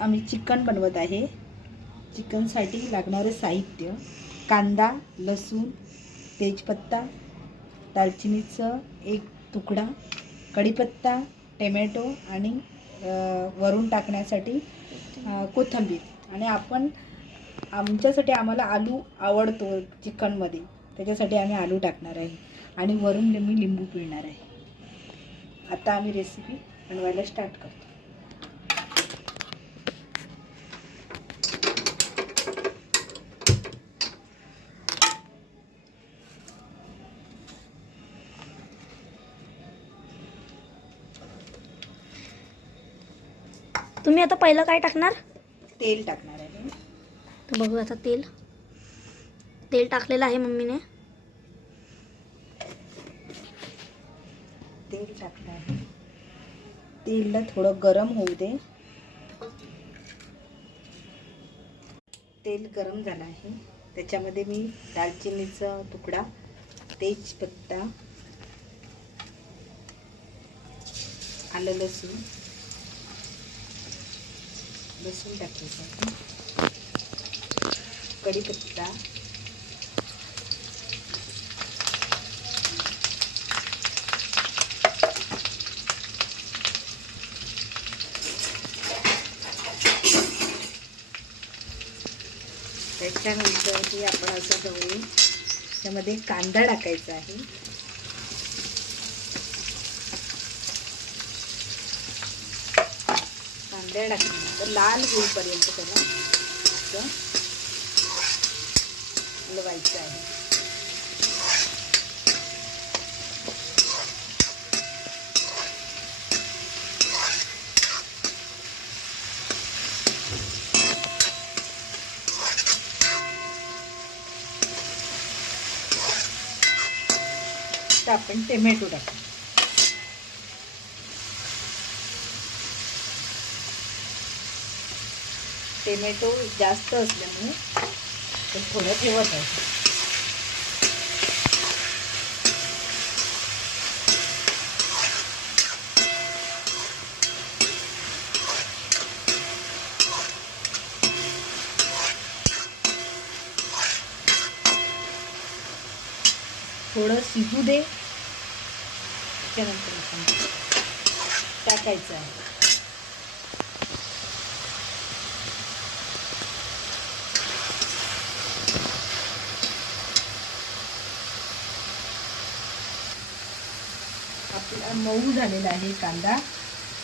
आम्ही चिकन बनवत आहे। चिकनसाठी लागणारे साहित्य: कांदा, लसूण, तेजपत्ता, दालचिनीचं एक तुकडा, कढीपत्ता, टोमॅटो आणि वरून टाकण्यासाठी कोथिंबीर। आणि आम्हाला आलू आवडतो चिकनमध्ये, त्याच्यासाठी आम्ही आलू टाकणार आहे आणि वरून मी लिंबू पिळणार आहे। आता आम्ही रेसिपी बनवायला स्टार्ट करतो। तुम्ही आता पहिलं काय टाकणार? तेल टाकणार आहे। तर बघू आता तेल टाकलेलं आहे मम्मीने। तेल टाकलं आहे। तेलला थोडं गरम होऊ दे। तेल गरम झालं आहे, त्याच्यामध्ये मी दालचिनीचा तुकडा, तेजपत्ता, आलं लसूण टाकायचं आहे, कढीपत्ता, त्याच्यानंतर आपण असं बघू त्यामध्ये कांदा टाकायचा आहे। कांदा टाकल्यानंतर लाल होईपर्यंत त्याला असं हलवायचं आहे। तर आपण टोमॅटो टाकू। टोमॅटो जास्त असल्यामुळे ते थोडं ठेवत आहे। थोडं शिजू दे, त्यानंतर आपण टाकायचं आहे। आपला मऊ झालेला आहे कांदा।